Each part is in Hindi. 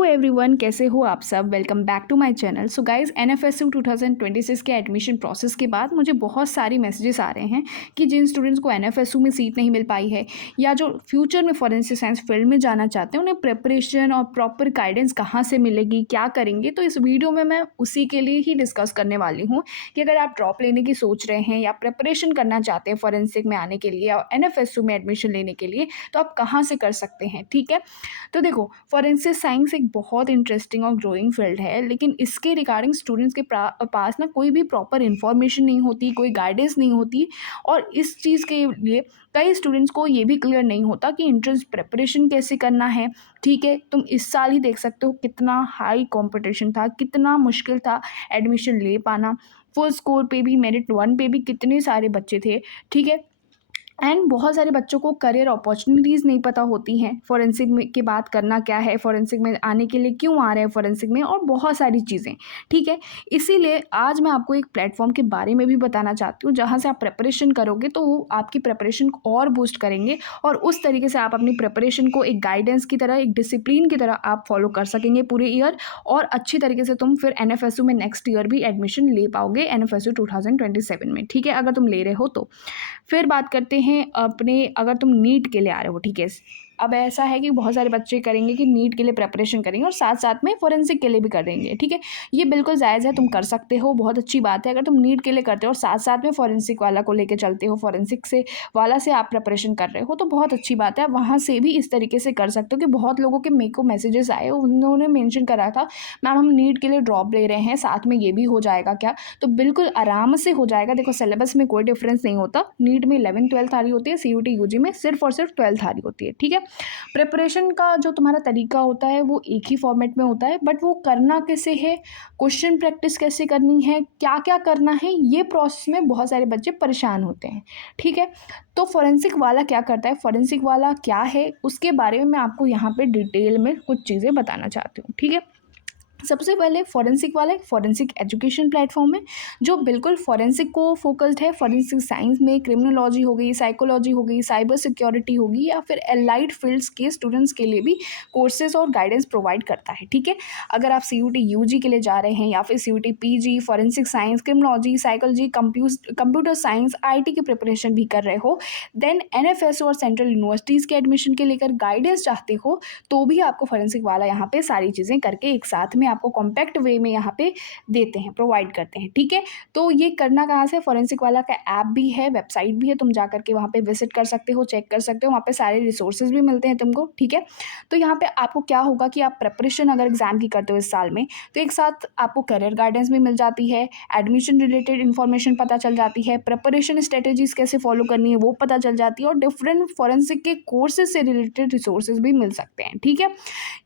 हेलो एवरीवन, कैसे हो आप सब। Welcome back to my channel. So guys, NFSU 2026 के एडमिशन प्रोसेस के बाद मुझे बहुत सारी मैसेजेस आ रहे हैं कि जिन स्टूडेंट्स को एनएफएसयू में सीट नहीं मिल पाई है या जो फ्यूचर में फॉरेंसिक साइंस फील्ड में जाना चाहते हैं, उन्हें प्रिपरेशन और प्रॉपर गाइडेंस कहाँ से मिलेगी, क्या करेंगे। तो इस वीडियो में मैं उसी के लिए ही डिस्कस करने वाली हूँ कि अगर आप ड्रॉप लेने की सोच रहे हैं या प्रिपरेशन करना चाहते हैं फॉरेंसिक में आने के लिए और एनएफएसयू में एडमिशन लेने के लिए, तो आप कहाँ से कर सकते हैं। ठीक है, तो देखो, फॉरेंसिक साइंस एक बहुत इंटरेस्टिंग और ग्रोइंग फील्ड है, लेकिन इसके रिगार्डिंग स्टूडेंट्स के पास ना कोई भी प्रॉपर इन्फॉर्मेशन नहीं होती, कोई गाइडेंस नहीं होती। और इस चीज़ के लिए कई स्टूडेंट्स को ये भी क्लियर नहीं होता कि एंट्रेंस प्रिपरेशन कैसे करना है। ठीक है, तुम इस साल ही देख सकते हो कितना हाई कंपटीशन था, कितना मुश्किल था एडमिशन ले पाना। फुल स्कोर पे भी, मेरिट वन पे भी कितने सारे बच्चे थे। ठीक है, एंड बहुत सारे बच्चों को करियर अपॉर्चुनिटीज़ नहीं पता होती हैं, फॉरेंसिक में के बाद करना क्या है, फॉरेंसिक में आने के लिए क्यों आ रहे हैं फॉरेंसिक में, और बहुत सारी चीज़ें। ठीक है, इसीलिए आज मैं आपको एक प्लेटफॉर्म के बारे में भी बताना चाहती हूँ जहाँ से आप प्रिपरेशन करोगे तो वो आपकी प्रिपरेशन को और बूस्ट करेंगे और उस तरीके से आप अपनी प्रिपरेशन को एक गाइडेंस की तरह, एक डिसिप्लिन की तरह आप फॉलो कर सकेंगे पूरे ईयर। और अच्छी तरीके से तुम फिर एनएफएसयू में नेक्स्ट ईयर भी एडमिशन ले पाओगे, एनएफएसयू 2027 में। ठीक है, अगर तुम ले रहे हो तो। फिर बात करते हैं अपने, अगर तुम नीट के लिए आ रहे हो। ठीक है, अब ऐसा है कि बहुत सारे बच्चे करेंगे कि नीट के लिए प्रिपरेशन करेंगे और साथ साथ में फॉरेंसिक के लिए भी करेंगे। ठीक है, ये बिल्कुल जायज़ है, तुम कर सकते हो, बहुत अच्छी बात है। अगर तुम नीट के लिए करते हो और साथ साथ में फॉरेंसिक वाला को लेकर चलते हो, फॉरेंसिक से वाला से आप प्रिपरेशन कर रहे हो, तो बहुत अच्छी बात है। आप वहाँ से भी इस तरीके से कर सकते हो कि बहुत लोगों के मेरे को मैसेजेस आए, उन्होंने मेंशन करा था, मैम हम नीट के लिए ड्रॉप ले रहे हैं, साथ में ये भी हो जाएगा क्या। तो बिल्कुल आराम से हो जाएगा। देखो, सिलेबस में कोई डिफरेंस नहीं होता। नीट में 11th-12th आ रही होती है, सीयूटी यूजी में सिर्फ और सिर्फ 12th आ रही होती है। ठीक है, प्रिपरेशन का जो तुम्हारा तरीका होता है वो एक ही फॉर्मेट में होता है, बट वो करना कैसे है, क्वेश्चन प्रैक्टिस कैसे करनी है, क्या क्या करना है, ये प्रोसेस में बहुत सारे बच्चे परेशान होते हैं। ठीक है, तो फॉरेंसिक वाला क्या करता है, फॉरेंसिक वाला क्या है, उसके बारे में मैं आपको यहाँ पे डिटेल में कुछ चीज़ें बताना चाहती हूँ। ठीक है, सबसे पहले फॉरेंसिक वाला एक फॉरेंसिक एजुकेशन प्लेटफॉर्म है जो बिल्कुल फॉरेंसिक को फोकस्ड है। फॉरेंसिक साइंस में क्रिमिनोलॉजी हो गई, साइकोलॉजी हो गई, साइबर सिक्योरिटी होगी, या फिर एलाइड फील्ड्स के स्टूडेंट्स के लिए भी कोर्सेज और गाइडेंस प्रोवाइड करता है। ठीक है, अगर आप सीयूटी यूजी के लिए जा रहे हैं या फिर CUET PG, forensic science, criminology, psychology, computer science, IT की प्रिपरेशन भी कर रहे हो, देन एनएफएसयू और सेंट्रल यूनिवर्सिटीज़ के एडमिशन के लेकर गाइडेंस चाहते हो, तो भी आपको फॉरेंसिक वाला यहाँ पे सारी चीज़ें करके एक साथ में आपको कॉम्पैक्ट वे में यहाँ पे देते हैं, प्रोवाइड करते हैं। ठीक है, तो ये करना कहाँ से, फॉरेंसिक वाला का ऐप भी है, वेबसाइट भी है, तुम जा करके वहाँ पे विजिट कर सकते हो, चेक कर सकते हो, वहाँ पे सारे रिसोर्सेज भी मिलते हैं तुमको। ठीक है, तो यहाँ पे आपको क्या होगा कि आप प्रिपरेशन अगर एग्जाम की करते हो इस साल में, तो एक साथ आपको करियर गाइडेंस भी मिल जाती है, एडमिशन रिलेटेड इन्फॉर्मेशन पता चल जाती है, प्रिपरेशन स्ट्रेटेजीज कैसे फॉलो करनी है वो पता चल जाती है, और डिफरेंट फॉरेंसिक के कोर्सेज से रिलेटेड रिसोर्सेज भी मिल सकते हैं। ठीक है,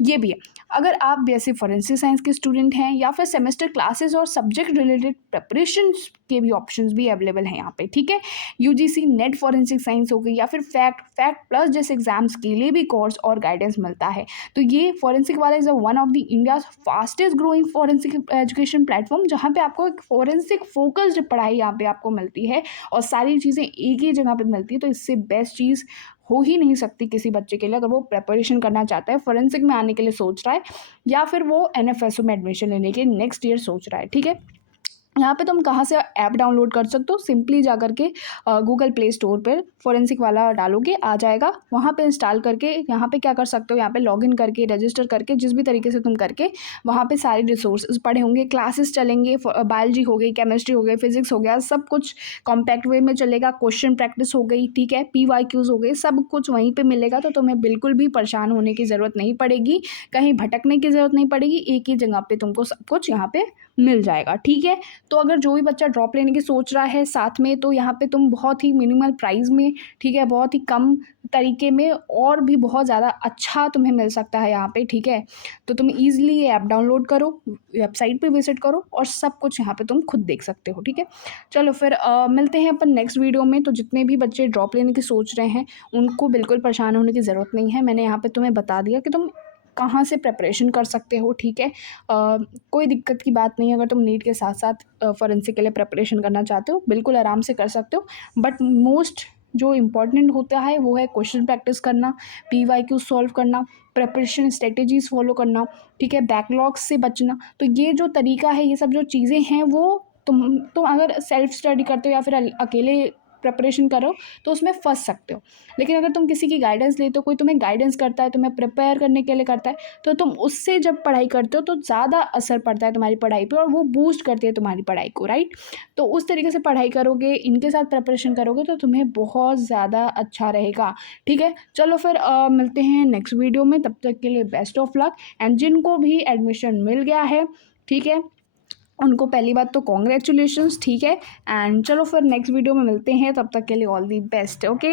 ये भी है। अगर आप बीएससी फॉरेंसिक साइंस के स्टूडेंट हैं या फिर सेमेस्टर क्लासेस और सब्जेक्ट रिलेटेड प्रिपरेशन के भी ऑप्शंस भी अवेलेबल हैं यहाँ पे। ठीक है, यूजीसी नेट फॉरेंसिक साइंस हो गई या फिर फैक्ट प्लस जैसे एग्जाम्स के लिए भी कोर्स और गाइडेंस मिलता है। तो ये फॉरेंसिक वाला is one of the India fastest growing forensic education platform, जहाँ पे आपको एक फॉरेंसिक फोकस्ड पढ़ाई यहाँ पे आपको मिलती है और सारी चीज़ें एक ही जगह पे मिलती है। तो इससे बेस्ट चीज़ हो ही नहीं सकती किसी बच्चे के लिए, अगर वो प्रिपरेशन करना चाहता है, फॉरेंसिक में आने के लिए सोच रहा है, या फिर वो एनएफएसयू में एडमिशन लेने के नेक्स्ट ईयर सोच रहा है। ठीक है, यहाँ पे तुम कहाँ से ऐप डाउनलोड कर सकते हो, सिंपली जा करके गूगल प्ले स्टोर पर फॉरेंसिक वाला डालोगे, आ जाएगा। वहाँ पे इंस्टॉल करके यहाँ पे क्या कर सकते हो, यहाँ पे लॉगिन करके, रजिस्टर करके, जिस भी तरीके से तुम करके वहाँ पे सारे रिसोर्सेज पढ़े होंगे, क्लासेस चलेंगे, बायोलॉजी हो गई, केमिस्ट्री हो गई, फिजिक्स हो गया, सब कुछ कॉम्पैक्ट वे में चलेगा, क्वेश्चन प्रैक्टिस हो गई। ठीक है, PYQs हो गए, सब कुछ वहीं पर मिलेगा। तो तुम्हें बिल्कुल भी परेशान होने की ज़रूरत नहीं पड़ेगी, कहीं भटकने की ज़रूरत नहीं पड़ेगी, एक ही जगह पर तुमको सब कुछ यहाँ पर मिल जाएगा। ठीक है, तो अगर जो भी बच्चा ड्रॉप लेने की सोच रहा है साथ में, तो यहाँ पे तुम बहुत ही मिनिमल प्राइस में, ठीक है, बहुत ही कम तरीके में और भी बहुत ज़्यादा अच्छा तुम्हें मिल सकता है यहाँ पे। ठीक है, तो तुम ईजिली ये ऐप डाउनलोड करो, वेबसाइट पे विजिट करो और सब कुछ यहाँ पे तुम खुद देख सकते हो। ठीक है, चलो फिर मिलते हैं अपन नेक्स्ट वीडियो में। तो जितने भी बच्चे ड्रॉप लेने की सोच रहे हैं उनको बिल्कुल परेशान होने की ज़रूरत नहीं है, मैंने यहाँ पर तुम्हें बता दिया कि तुम कहाँ से प्रिपरेशन कर सकते हो। ठीक है, कोई दिक्कत की बात नहीं है, अगर तुम नीट के साथ साथ फॉरेंसिक के लिए प्रिपरेशन करना चाहते हो बिल्कुल आराम से कर सकते हो। बट मोस्ट जो इम्पोर्टेंट होता है वो है क्वेश्चन प्रैक्टिस करना, PYQ सॉल्व करना, प्रिपरेशन स्ट्रेटेजीज़ फॉलो करना, ठीक है, बैकलॉग्स से बचना। तो ये जो तरीका है, ये सब जो चीज़ें हैं वो तुम अगर सेल्फ स्टडी करते हो या फिर अकेले प्रिपरेशन करो तो उसमें फंस सकते हो। लेकिन अगर तुम किसी की गाइडेंस लेते हो, कोई तुम्हें गाइडेंस करता है, तुम्हें प्रिपेयर करने के लिए करता है, तो तुम उससे जब पढ़ाई करते हो तो ज़्यादा असर पड़ता है तुम्हारी पढ़ाई पे और वो बूस्ट करती है तुम्हारी पढ़ाई को, राइट। तो उस तरीके से पढ़ाई करोगे, इनके साथ प्रिपरेशन करोगे तो तुम्हें बहुत ज़्यादा अच्छा रहेगा, ठीक है। चलो फिर मिलते हैं नेक्स्ट वीडियो में, तब तक के लिए बेस्ट ऑफ लक। एंड जिनको भी एडमिशन मिल गया है, ठीक है, उनको पहली बात तो कॉन्ग्रेचुलेशंस, ठीक है। एंड चलो फिर नेक्स्ट वीडियो में मिलते हैं, तब तक के लिए ऑल दी बेस्ट, ओके।